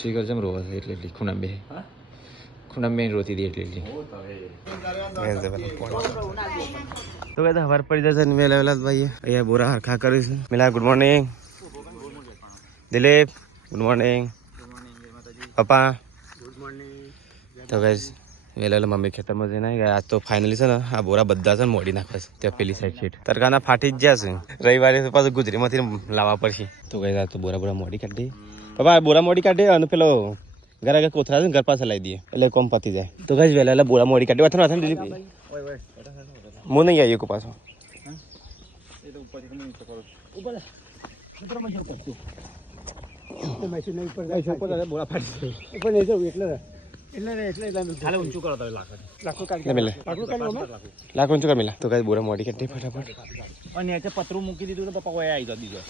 શીખર જેમ રોવા છે એટલે ખૂણા બે રોતી હતી એટલે તો કહેતા હવાર પડી જશે ને વહેલા વહેલા ભાઈ અહીંયા બોરા હરખા કરીશું. Mila good morning. Dilip good morning. પપ્પા ગુડ મોર્નિંગ. તો ગાઈસ વહેલા મમ્મી ખેતરમાં જઈને ગયા. આજ તો ફાઇનલી છે ને આ બોરા બધા છે ને મોડી નાખે છે ત્યાં પેલી સાઈડ સીટ તરકાના ફાટી જ જશે. રવિવારે પાછું ગુજરીમાંથી લાવવા પડશે. તો ગાઈસ આ તો બોરા મોડી કાઢી પપ્પા બોરા મોડી કાઢી અને પેલો ઘર આગળ કોથરા છે ને ઘર પાસે લાવી દઈએ એટલે કોમ પતી જાય. તો ગાઈસ વહેલા બોરા મોડી કાઢી અથન અથન દિલીપ હું નહીં આવ્યો પાછો લાખ ઊંચું કરી તો કઈ બોરા મોડી કાઢી ફટાફટ અને પતરું મૂકી દીધું તો પપ્પા આવી ગયો બીજો.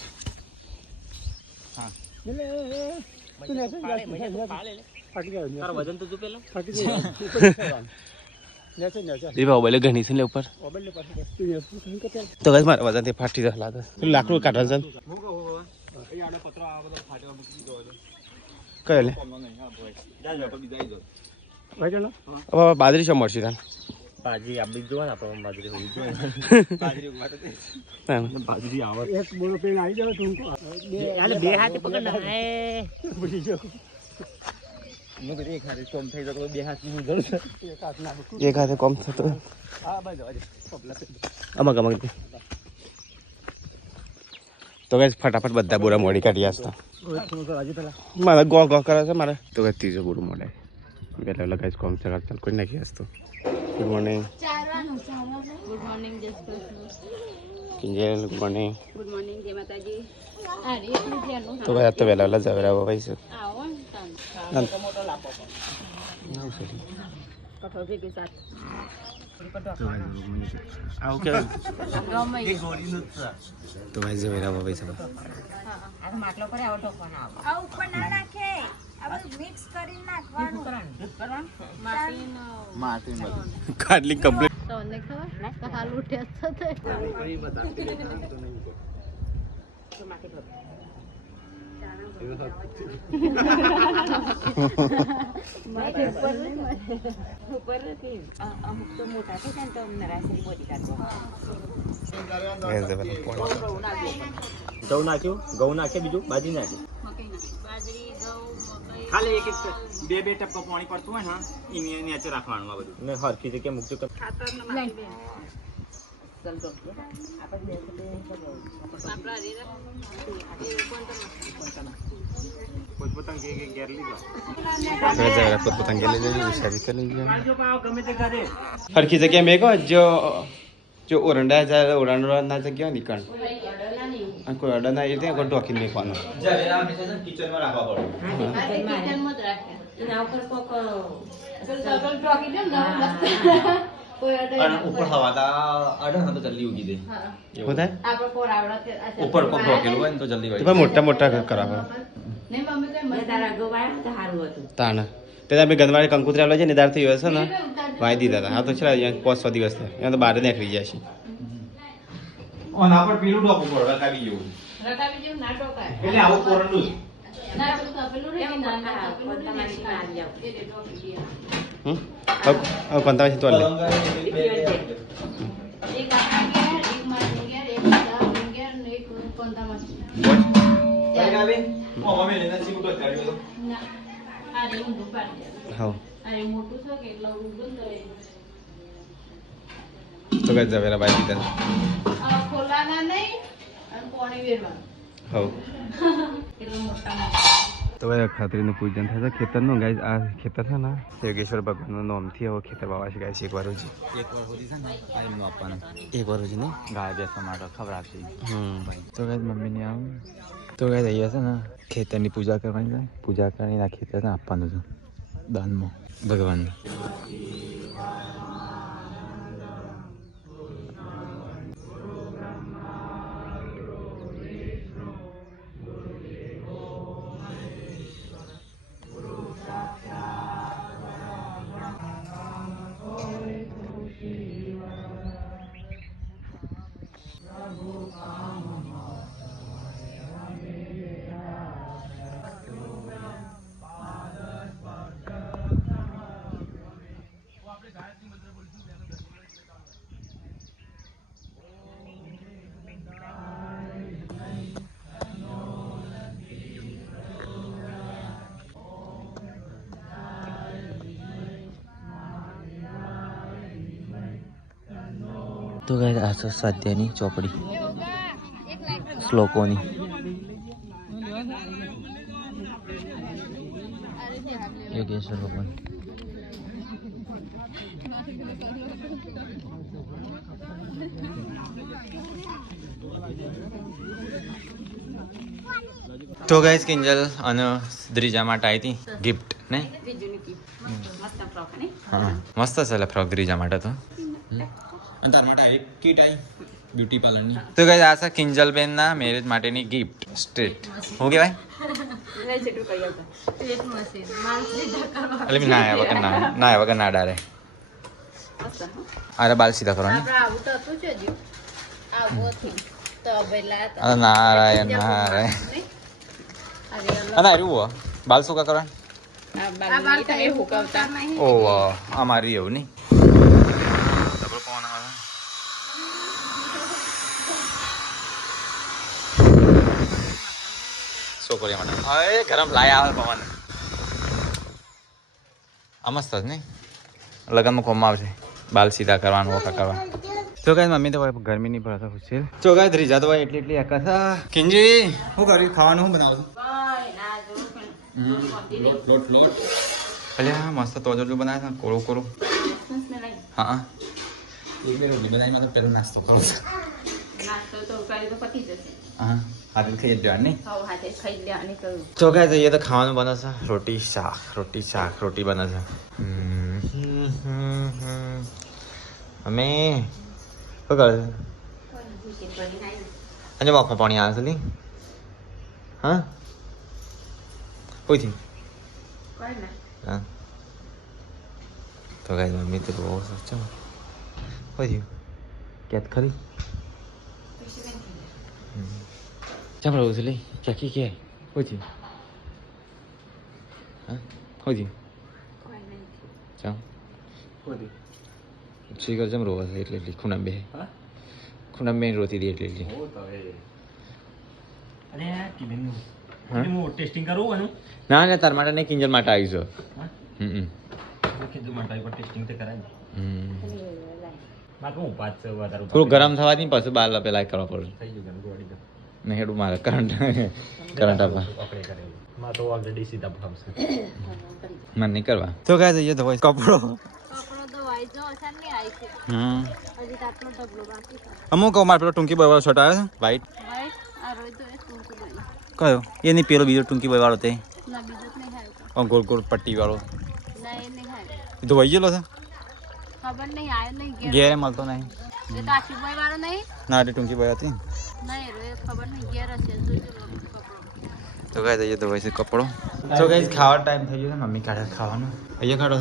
મોબાઈલ ઘણી છે ઉપર તો કઈ મારા વજન ફાટી જશે લાગે લાકડું કાઢવા છે કઈ બાજરી શું મળશે તાન બાજરી આપી જો ને આપણે બાજરી હોવી જોઈએ. બાજરી આવે એક બોલો પેન આવી જાવ તું બે હાથે પકડ ના એક હાથે કોમ થઈ જતો બે હાથની હું જરૂર એક હાથે કોમ થતો આમાં તો કઈ ફટાફટ બધા બોરા મોડી કાઢી আসતા મારે ગો કરે છે મારે તો કઈ ત્રીજો બોરું મોડે પેલા લગાઈ કોમ ચાલ કોઈ નાખી আসતો. Good morning. Good morning Kinjal good morning. Good morning જય માતાજી. તો ભાઈ તો વહેલા વહેલા જવેરા ભાઈ છે તો ભાઈ જવેરા ભાઈ છે માટલો પર આવો ટોકવાનો આ ઉપર ના નાખે આ મિક્સ કરીને નાખવાનું માટી કાટલી કમ્પ્લીટ તો ને ખબર ના હાલ ઉઠ્યા તો અમુક તો મોટા છે ને તો નરાસરી બોડી કાઢવા ઘઉં નાખ્યું ઘઉં નાખે બીજું બાજરી નાખી ખાલી એક બે ટપકા પાણી પડતું હોય ને એની નીચે રાખવાનું આ બધું ને હરખી જગ્યાએ મૂકજો હરખી જગ્યા મેં કહો જો ઓરંડા ઓરંડા ના જગ્યા નીકળ અને કોઈ અડર ના રીતે કોઈ ઢોકી મેકવાનો કિચનમાં રાખવા પડે ઉપર હવાતા અડર તો જલ્દી ઉગી દે એવું થાય ઉપર કોક ઢોકેલું હોય ને તો જલ્દી હોય મોટા મોટા કરાવે તાના તે અમે ગંદવાડી કંકુતરા લઈ જાય નિદાર થઈ હશે ને વાઈ દીધા હતા. હા તો છે 5-6 દિવસ થયા એમાં તો બહાર નીકળી જાય છે ઓના પર પેલું ડોકું પર રકાવી જેવું ના ટોકાય એટલે આવું કોરંડું ના તો પેલું રે ના પંતામાસી માં આવી જાવ એટલે ટોકી દે હવે પંતામાસી તો લે એક આ ગયા એક માર ગયા એક દા ગયા ને એક પંતામાસી કઈ આવે ઓ મમ્મી ને નથી મોટો થયો તો ના આ રે હું દુપાર હા અરે મોટું છે કે એટલો ઉગન તો કઈ જવેરા બાઈ દીધા ખોલાના નહીં અને પાણી વેરવાનું હા એટલો મોટા તો ભાઈ ખાતરીનું પૂજન થાય છે ખેતરનું ગાય આ ખેતર છે ને યોગેશ્વર ભગવાનનું નામથી હવે ખેતર વાવા છે ગાય છે એક વાર સુધી છે ને ટાઈમનું આપવાનું એક વાર સુધી ને ગાય બેસવા માટે ખબર આપશે તો ગાય મમ્મીની આવું તો ગાય અહીંયા છે ને ખેતરની પૂજા કરવાની છે પૂજા કરીને આ ખેતરને આપવાનું છે દાનમાં ભગવાનને તો ગાઈસ આ છે સ્વાધ્યાયની ચોપડી શ્લોકોની. યોગેશ્વર ભગવાન. તો ગાઈસ કિંજલ અને દ્રીજા માટે આવી હતી ગિફ્ટ ને. હા મસ્ત છે લે ફ્રોક દ્રીજા માટે તો. અને તાર માટે આવી કીટ આવી બ્યુટી પાર્લરની. તો ગાઈસ આ છે કિંજલ બેન ના મેરેજ માટેની ગિફ્ટ સ્ટ્રેટ. હું કહેવાય એટલે ના વગર ના વગર ના ડારે. અરે બાલ સીધા કરવાની. નારાયણ નારાયણ. અને આવ્યું બાલ શું કરવાનું? ઓહ અમારી એવું નહીં. કોણ આવે છોકરી માટે હવે ગરમ લાય આવે પવન. આ મસ્ત જ નહીં લગનમાં કોમમાં આવશે બાલ સીધા કરવાનું ઓકા કરવાનું. તો કઈ મમ્મી તો ગરમી નહીં પડે ખુશી. તો કઈ ધ્રીજા તો એટલી એકા કિંજી શું કર્યું ખાવાનું શું બનાવું? લોટ અલે હા મસ્ત તોજો જો બનાવે છે કોળો કોળો. હા એક બે રોટલી બનાવી મને પેલો નાસ્તો કરો. હા હાથે ખાઈ જ લેવાની. તો કઈ જઈએ તો ખાવાનું બને છે રોટી શાક રોટી બને છે. અમે શું કરે છે? અને વાંખમાં પાણી આવે છે નહીં? હા કોઈથી હા તો કઈ મમ્મી તો બહુ સોચો કોઈ કેત ખરી ચામ રહું છું લઈ ચાકી કે કોઈ હા કોઈ ચામ શીખર જમ રોવા છે એટલે ખૂણા બે રોતી દે એટલે ટેસ્ટિંગ કરું ના ના તાર માટે નહીં કિંજલ માટે આવીશું. ટેસ્ટિંગ તો કરાય થોડું ગરમ થવા નહીં પછી બાર પેલા કરવા પડે. નહીં હેડું મારે કરંટ આપવા તો ઓલરેડી સીધા ફાવશે. મને નહીં કરવા. તો ક્યાં જઈએ તો કપડો અમુક મારે પેલો ટૂંકી બોય વાળો શર્ટ આવે છે વ્હાઈટ. કયો એ નહીં પેલો બીજો ટૂંકી બોય વાળો તે ગોળ ગોળ પટ્ટી વાળો તો વહી ગયેલો છે. ઘેર મળતો નહીં. ના એ ટૂંકી બોય હતી. તો કઈ જઈએ તો વૈસે કપડો. તો કઈ ખાવા ટાઈમ થઈ ગયો છે મમ્મી કાઢે ખાવાનું. અહીંયા કાઢો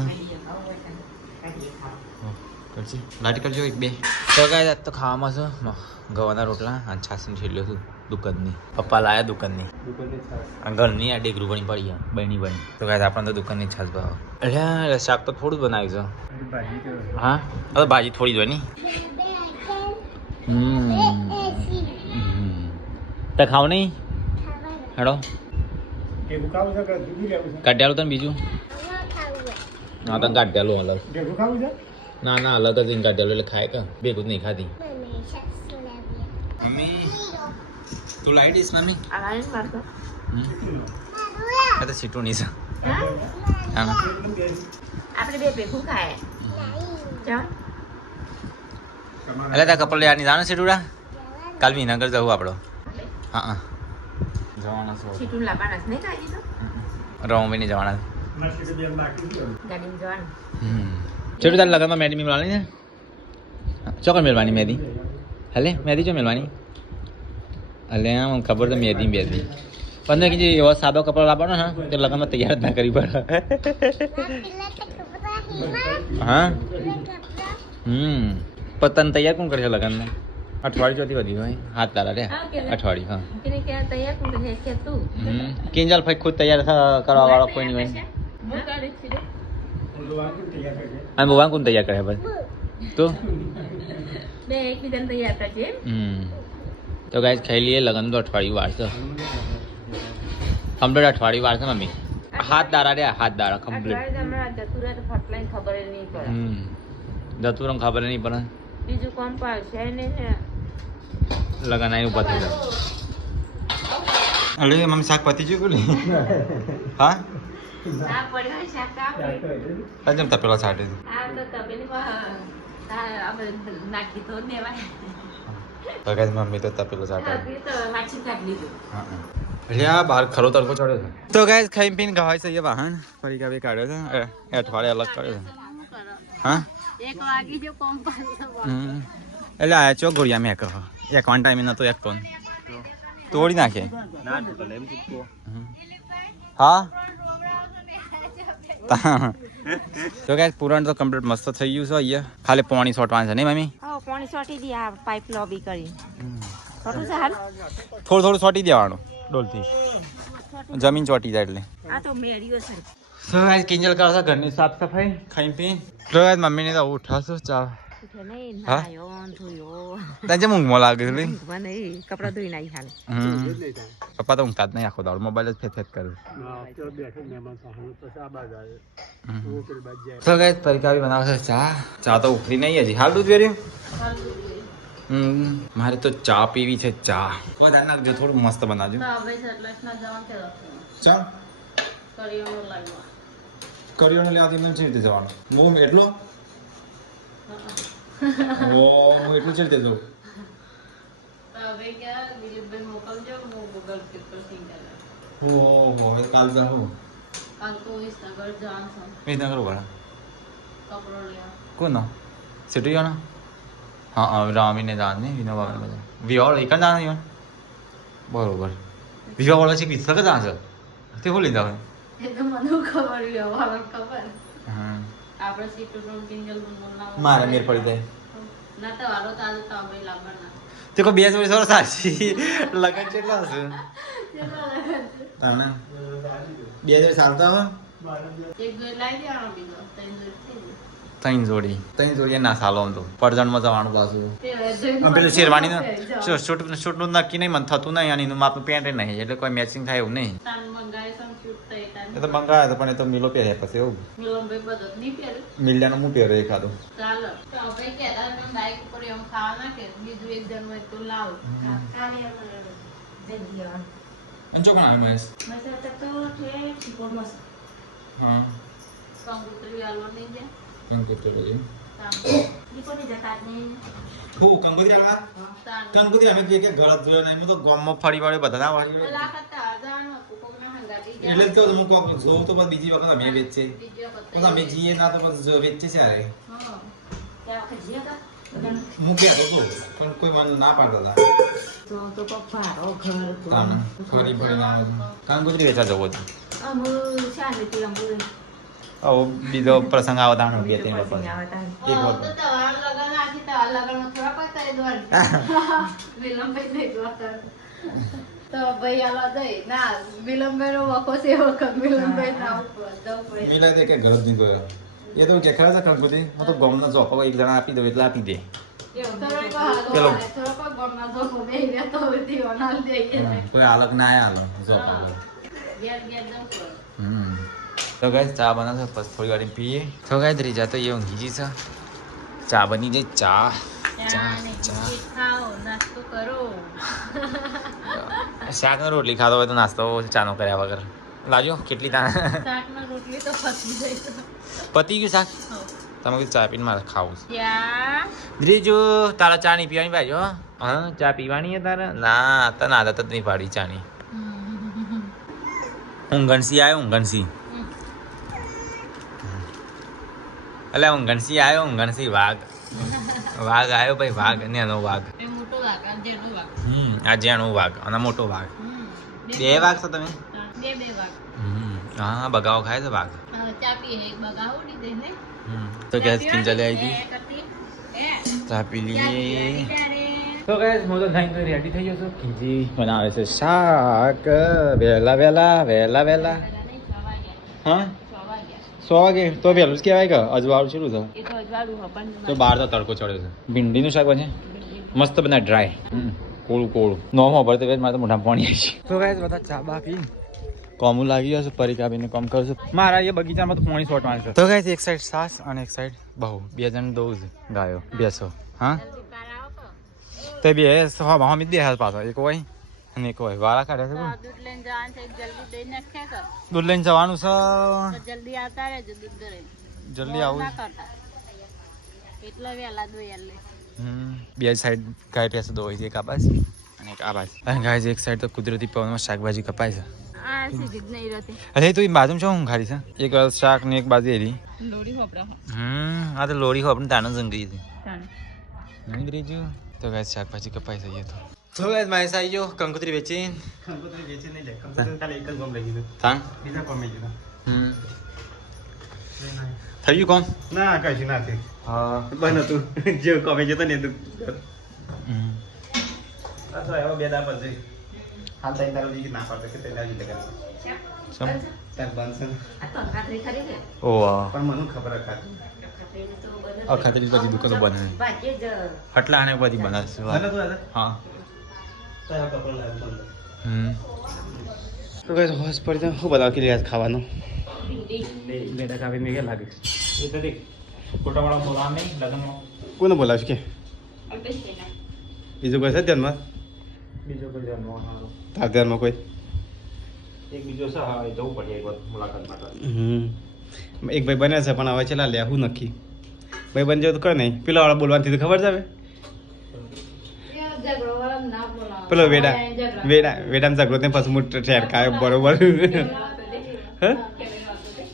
કરશે લાટી કરજો એક બે. તો કઈ તો ખાવામાં છે ગવાના રોટલા અને છાસની છેલ્લો છું દુકાનની. પપ્પા લાયા દુકાનની ઘરની આ ડેગરું બની પડી બની. તો કઈ આપણને તો દુકાનની છાસ ભાવ. એટલે શાક તો થોડું જ બનાવ્યું છે. હા હવે ભાજી થોડી જ હોય ની. તો ખાવ નહીં હેડો કાઢ્યાલું તને બીજું. હા તને કાઢ્યાલું અલગ. ના ના અલગ જ કાઢ્યાલું એટલે ખાય કે ભેગું જ નહીં ખાધી. મમ્મી તું લાવી દઈશ મમ્મી? આ તો સીટું નહીં છે. આપણે બે ભેગું ખાય. એટલે ત્યાં કપડ લેવાની જાણે સીટુડા કાલ વિનગર જવું આપણો. હા જવાના રમવીને જવાના. ચેટું તારે લગનમાં મેદી મેળવાની ને ચોકર મેળવાની મેદી હલે મેદી ચો મેળવાની હલે આમ ખબર તો મેદી બેદી 15 કેજી એવો સાદો કપડો લાવવાનો ને તે લગનમાં તૈયાર જ ના કરી પડે. હા પતન તૈયાર કોણ કરશે લગનમાં? અઠવાડિયું ચોથી વધી હોય હાથ તારા રે અઠવાડિયું. હા કિંજલ ભાઈ ખુદ તૈયાર કરવા વાળો કોઈ નહીં હોય. અને ભગવાન કોણ તૈયાર કરે ભાઈ તું? તો ગાઈસ ખાઈ લઈએ. લગન તો અઠવાડિયું વાર છે કમ્પ્લીટ. અઠવાડિયું વાર છે મમ્મી. હાથ દાડા રે હાથ દાડા કમ્પ્લીટ. જતુરમ ખબર નહીં પડે બીજું કોમ પાડશે ને લગન આવીને ઊભા થઈ જાય. અરે મમ્મી શાક પતી ગયું કે હા ના પડ્યો શાક કાપી જેમ તપેલો છાંટે છે. આ તો તપેલી આપણે નાખી તો દેવાય તો ગાઈસ મમ્મી તો તપેલો છાંટે. આ તો માછી કાઢી લીધું. એટલે આ બહાર ખરો તડકો ચડ્યો છે. તો ગાઈસ ખાઈ પીને ગવાય છે એ વાહન ફરી કાવી કાઢ્યો છે અઠવાડિયે અલગ કર્યો છે. હા 1 વાગી જો કોમ પાડશે એટલે આ ચો ગોળિયા મેં કહો એક વન ટાઈમ નતો એક કોણ તોડી નાખે. હા તો ગાઈસ પૂરણ તો કમ્પ્લીટ મસ્ત થઈ ગયું છે અહીંયા ખાલી પાણી છોટવાનું છે નહીં મમ્મી? હા પાણી છોટી દી આ પાઇપ લોબી કરી છોટું છે હાલ થોડું થોડું છોટી દેવાનું ડોલથી જમીન ચોટી જાય એટલે. આ તો મેળ્યો છે તો ગાઈસ કિંજલ કરશે ઘરની સાફ સફાઈ ખાઈ પી. તો ગાઈસ મમ્મીને તો ઉઠાશું ચા ઉઠે નહીં હા? નાયો ધોયો તાજે ઊંઘમાં લાગે છે મને કપડા ધોઈ નાઈ હાલ પપ્પા તો ઊંઘતા જ નહીં આખો દાડો મોબાઈલ જ ફેટ ફેટ કરે. તો ગાઈસ પરિકાવી બનાવશે ચા તો ઉખડી નહીં હજી હાલ દૂધ વેર્યું. મારે તો ચા પીવી છે ચા. વધારે નાખજો થોડું મસ્ત બનાવજો. ચા કરિયાણું લેવાથી મને છે રીતે જવાનું હું એટલો ઓ હું એટલું છે રીતે જઉં. ઓહો હવે કાલ જાઉં વિસનગર વાળા કોનો સિટી જાਣਾ હા રામીને જાણ ને વિનોવા બધા વિવાળ એક જ જાણ બરોબર વિવાવાળા છે વિસનગર જાણ છે તે હું લીધા હોય મારે મેર પડી જાય તે કોઈ 2 વર્ષ સાચી લગન કેટલા હશે તાને 2 વર્ષ ચાલતા હોય 3 જોડી ના સાલો આમ તો પડજણમાં જવાનું પાછું આમ પેલું શેરવાણી શૂટનું નક્કી નહીં મને થતું નહીં અને એનું માપનું પેન્ટ નહીં એટલે કોઈ મેચિંગ થાય એવું નહીં. એ તો મંગાવ્યા તો પણ એ તો મિલો પહેર્યા પછી એવું મિલ્યાનો હું પહેર્યો એખાદું. અંચો કોણ આવે મહેશ? હા કંકોત્રી લઈ હું કંકોત્રી આવા કંકોત્રી અમે કે ગળત જોયો નહીં. હું તો ગામમાં ફરી વાળે બધા ના વાળી એટલે જ કહું હું કોક જોઉં તો પછી બીજી વખત અમે વેચે પછી અમે જઈએ ના તો પછી વેચે છે અરે હું કહેતો હતો પણ કોઈ મને ના પાડતા હતા ફરી ફરી ના કંકોત્રી વેચવા જવું હતું. આવો બીજો પ્રસંગ આવતા 2-3 વખત એક વખત તો ભાઈ આલો દઈ ના વિલંબેનો વખો છે વખત વિલંબે ના મિલા દે કે ઘર જ નહીં ગયો એ તો કે ખરા છે કંકોત્રી હું તો ગોમનો જોકો એક જણા આપી દઉં એટલે આપી દે ચલો કોઈ અલગ ના આલો જોકો. તો ગાઈસ ચા બનાવશે પછી થોડી વાર પીએ. તો ગાઈસ રીજા તો એ ઊંઘી ગઈ છે. ચા બની જાય ચા નાસ્તો કરો શાક ને રોટલી ખાતો હોય તો નાસ્તો ચાનો કર્યા વગર લાજો કેટલી શાક ના રોટલી તો ફસી જાય પતી ગયું શાક તમે કીધું ચા પીને મારે ખાવું છે. યા દ્રીજો તારા ચા નહીં પીવાની ભાઈ હા ચા પીવાની છે તારે ના તને આદત જ નહીં પાડી ચાની. ઊંઘણસી આવ્યો ઊંઘણસી એટલે ઊંઘણસી આવ્યો ઊંઘણસી વાઘ આવ્યો ભાઈ વાઘ ને એનો વાઘ મોટો વાઘ આ જેનો વાઘ અને મોટો વાઘ 2 વાઘ છો તમે બે વાઘ હા બગાવો ખાય છે વાઘ. ચા પીએ એક બગાવો દીધે ને તો ગેસ કિંજલે આવી ગઈ ચા પી લઈએ. તો ગેસ હું તો ખાઈને તો રેડી થઈ ગયો છું. ખીચડી બનાવે છે શાક વહેલા હા 100 વાગે તો વહેલું જ કહેવાય કે અજવાળું શરૂ છે એ તો અજવાળું તો બહાર તો તડકો ચડ્યો છે. ભીંડીનું શાક બને મસ્ત બના ડ્રાય કોળું નોમો ભરતો મારે તો મોઢા પાણી આવી છે. તો ગાઈસ બધા ચા બા પી કોમું લાગી ગયો છે પરિકાબીને કામ કરું છું. મારા એ બગીચામાં તો પાણી છોટવાનું છે. તો ગાઈસ એક સાઈડ સાસ અને એક સાઈડ બહુ 2 જણ દઉં છે ગાયો બેસો હા તે બે હવા બે હાથ પાછો એક હોય અને એક હોય વાળા કાઢે છે દૂધ લઈને જવાનું છે જલ્દી આવતા રહેજો દૂધ ઘરે જલ્દી આવું એટલા વેલા દો યાર લે બે સાઈડ ગાય ભેંસ દોવાય છે એક આ બાજુ અને એક આ બાજુ અને ગાય એક સાઈડ તો કુદરતી પવનમાં શાકભાજી કપાય છે આ સીધી જ નહીં રહેતી અરે તું એ બાજુ શું ખાડી છે એક શાક ને એક બાજુ એરી લોડી હોપડા આ તો લોડી હોપ ને તાનો જંગલી હતી તાણ નહીં ત્રીજું તો ગાય શાકભાજી કપાઈ જઈએ તો ગાય માહિતી આવી ગયો કંકોત્રી વેચી કંકોત્રી વેચી નહીં લે કંકોત્રી ખાલી એક જ ગમ લઈ ગયું તાન બીજા કોમ લઈ ગયું થઈ ગયું કોમ ના કશું ના થયું હા બન હતું જે કોમે જતો ને એટલું અથવા એવો બે દા પર જઈ હાલ તઈ તારો જી ના પાડતો કે તઈ દાજી લગા સમ તાર બંધ આ તો અંકાત્રી ખરી ને ઓ પણ મને ખબર હતી અંકાત્રી તો બને અખાતરી બધી દુકાનો બને ભાગ્યે જ હટલા અને બધી બનાવે છે મને તો આજે હા તો આ કપડ લાવ્યો હમ તો ગાઈસ હોસ પર તો હું બનાવ કે યાદ ખાવાનું ભીંડી લેડા કાપી મે કે લાગે એ તો દેખ કોટાવાળા બોલાવ નહીં લગ્નમાં કોને બોલાવશ કે અલ્પેશ બેના બીજું કોઈ છે ધ્યાનમાં બીજો કોઈ જન્મ હારો તાર ધ્યાનમાં કોઈ એક બીજો છે હા એ જવું પડે એક વખત મુલાકાત માટે એક ભાઈ બને છે પણ હવે છેલ્લા લે હું નક્કી ભાઈ બન જેવું તો કઈ નહીં પેલા વાળા બોલવાથી તો ખબર છે હવે ઝઘડો વાળા ના બોલાવો પેલો વેડામ ઝઘડો ને પછી હું ઠેર કાયો બરોબર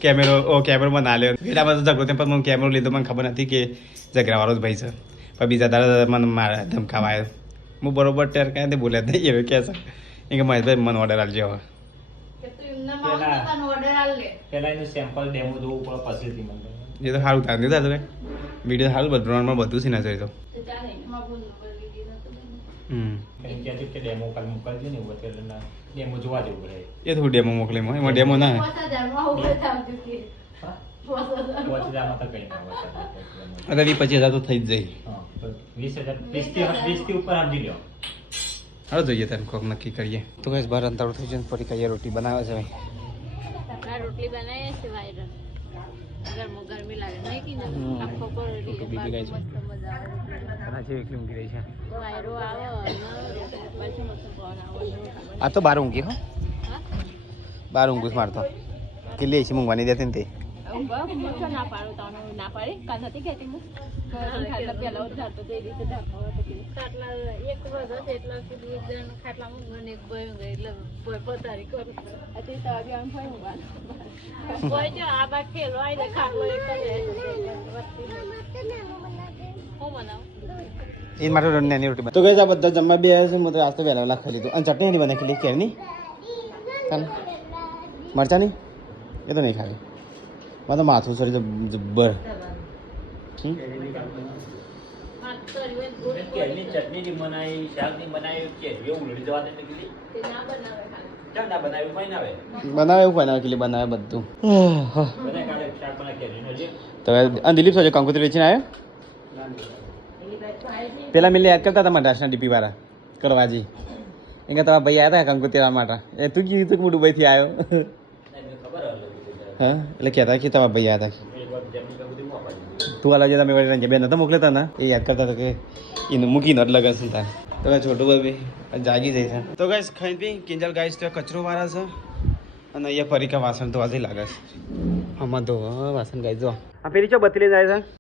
કેમેરો ના લ્યો વેડામાં તો ઝઘડો તે પણ મને કેમેરો લીધો મને ખબર નથી કે ઝઘડાવાળો જ ભાઈ છે પણ બીજા દાડા મને મારા ધમકાવા આવ્યો હું બરોબર ટેર કાંઈ તે બોલ્યા નહીં એવું કહે છે એ કે મહેશભાઈ મને ઓર્ડર આપજો હવે પેલા એનું સેમ્પલ ડેમો જોવું પડે પછીથી મને એ તો સારું થાય નહીં થતું વિડીયો સારું બધું ડ્રોનમાં બધું છે ના જોઈ તો એમ કહેતી કે ડેમો કાલ મોકલજો ને એવું એટલે ડેમો જોવા જેવું પડે એ થોડું ડેમો મોકલી એમાં ડેમો ના વચદામાં તો કંઈ ના હોય અરે 25,000 તો થઈ જ જાય હા તો 20,000 20 થી ઉપર સમજી લો હાલો જોઈએ તારે કોક નક્કી કરીએ તો કઈ બહાર અંતર થઈ જાય ફરી કઈ રોટી બનાવે છે ભાઈ આપણા રોટલી બનાવીએ છે વાયરલ ગરમી લાગે નહીં કે આખો પર રોટી બીજી ગાય છે. મસ્ત મજા આવે રાજી એકલી ઊંઘી રહી છે વાયરો આવે અને પછી મસ્ત પવન આવે આ તો બાર ઊંઘી હો બાર ઊંઘું મારતો કેટલી છે ઊંઘવાની દેતી ને તે ના પાડું તાનો ના પાડી કાલ નથી કહેતી હું ખાટલા પેલા ઉધારતો તે રીતે ખાટલા એક વધો છે એટલા સુધી એક જણ ખાટલામાં ઊંઘે એક બોય ઊંઘે એટલે બોય પોતારી કરું અત્યારે તારી આમ ભાઈ ઊંઘવાનું બોય જો આ બાગ ખેલો આવી જાય ખાટલો એક જ હું બનાવું એ માટે નાની રોટી તો ગઈ આ બધા જમવા બે છે હું તો આજ તો વહેલા વહેલા ખાઈ લીધું અને ચટણી નહીં બનાવી ખાલી કેરની ચાલ મરચાની એ તો નહીં ખાવી મારે તો માથું સરી જબ્બર કેળની ચટણી ની બનાવી શાક ની બનાવી કેળીઓ ઉલડી જવા દે કેટલી કેમ ના બનાવી કોઈ ના આવે બનાવે એવું બનાવે કેટલી બનાવે બધું બનાવી કાલે શાક બનાવી કેળીનો છે તો અને દિલીપ સોજે કંકોત્રી વેચીને આવ્યો પેલા મિલે યાદ કરતા હતા મારા રાશના ડીપી વાળા કરવાજી એ કે તમારા ભાઈ આવ્યા હતા કંકોત્રી માટે એ તું કીધું તું દુબઈથી આવ્યો એમને ખબર હા એટલે કહેતા કે તમારા ભાઈ આવ્યા હતા એક વાર જેમની કંકુતી મોકલી દીધી તું આલા જે તમે વળી રંગે બેન નતા મોકલેતા ને એ યાદ કરતા હતા કે એને મૂકીને જ લગન શું થાય તો કાંઈ છોટું ભાઈ જાગી જાય છે તો ગાઈસ ખાઈ પી કિંજલ ગાઈસ તો કચરો વાળા છે અને અહીંયા ફરી વાસણ તો આજે લાગે છે આમાં તો વાસણ ગાઈ જો આ પેલી ચો બત્તી લઈને જાય છે